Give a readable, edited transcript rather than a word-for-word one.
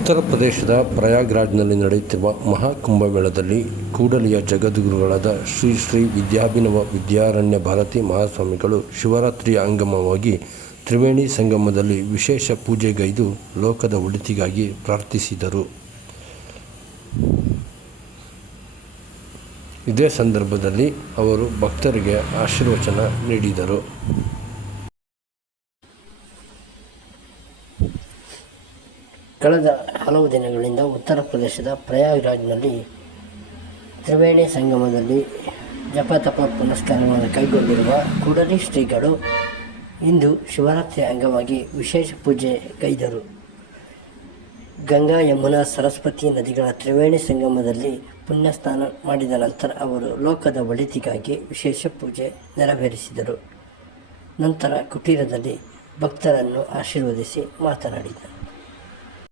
ಉತ್ತರ ಪ್ರದೇಶದ ಪ್ರಯಾಗ್ರಾಜ್ನಲ್ಲಿ ನಡೆಯುತ್ತಿರುವ ಮಹಾಕುಂಭಮೇಳದಲ್ಲಿ ಕೂಡಲಿಯ ಜಗದ್ಗುರುಗಳಾದ ಶ್ರೀ ಶ್ರೀ ವಿದ್ಯಾಭಿನವ ವಿದ್ಯಾರಣ್ಯ ಭಾರತಿ ಮಹಾಸ್ವಾಮಿಗಳು ಶಿವರಾತ್ರಿಯ ಅಂಗಮವಾಗಿ ತ್ರಿವೇಣಿ ಸಂಗಮದಲ್ಲಿ ವಿಶೇಷ ಪೂಜೆಗೈದು ಲೋಕದ ಒಳಿತಿಗಾಗಿ ಪ್ರಾರ್ಥಿಸಿದರು. ಇದೇ ಸಂದರ್ಭದಲ್ಲಿ ಅವರು ಭಕ್ತರಿಗೆ ಆಶೀರ್ವಚನ ನೀಡಿದರು. ಕಳೆದ ಹಲವು ದಿನಗಳಿಂದ ಉತ್ತರ ಪ್ರದೇಶದ ಪ್ರಯಾಗ್ರಾಜ್ನಲ್ಲಿ ತ್ರಿವೇಣಿ ಸಂಗಮದಲ್ಲಿ ಜಪತಪ ಪುನಸ್ಕಾರಗಳನ್ನು ಕೈಗೊಂಡಿರುವ ಕೂಡಲಿ ಶ್ರೀಗಳು ಇಂದು ಶಿವರಾತ್ರಿ ಅಂಗವಾಗಿ ವಿಶೇಷ ಪೂಜೆ ಗೈದರು. ಗಂಗಾ, ಯಮುನಾ, ಸರಸ್ವತಿ ನದಿಗಳ ತ್ರಿವೇಣಿ ಸಂಗಮದಲ್ಲಿ ಪುಣ್ಯಸ್ನಾನ ಮಾಡಿದ ನಂತರ ಅವರು ಲೋಕದ ಒಳಿತಿಗಾಗಿ ವಿಶೇಷ ಪೂಜೆ ನೆರವೇರಿಸಿದರು. ನಂತರ ಕುಟೀರದಲ್ಲಿ ಭಕ್ತರನ್ನು ಆಶೀರ್ವದಿಸಿ ಮಾತನಾಡಿದರು.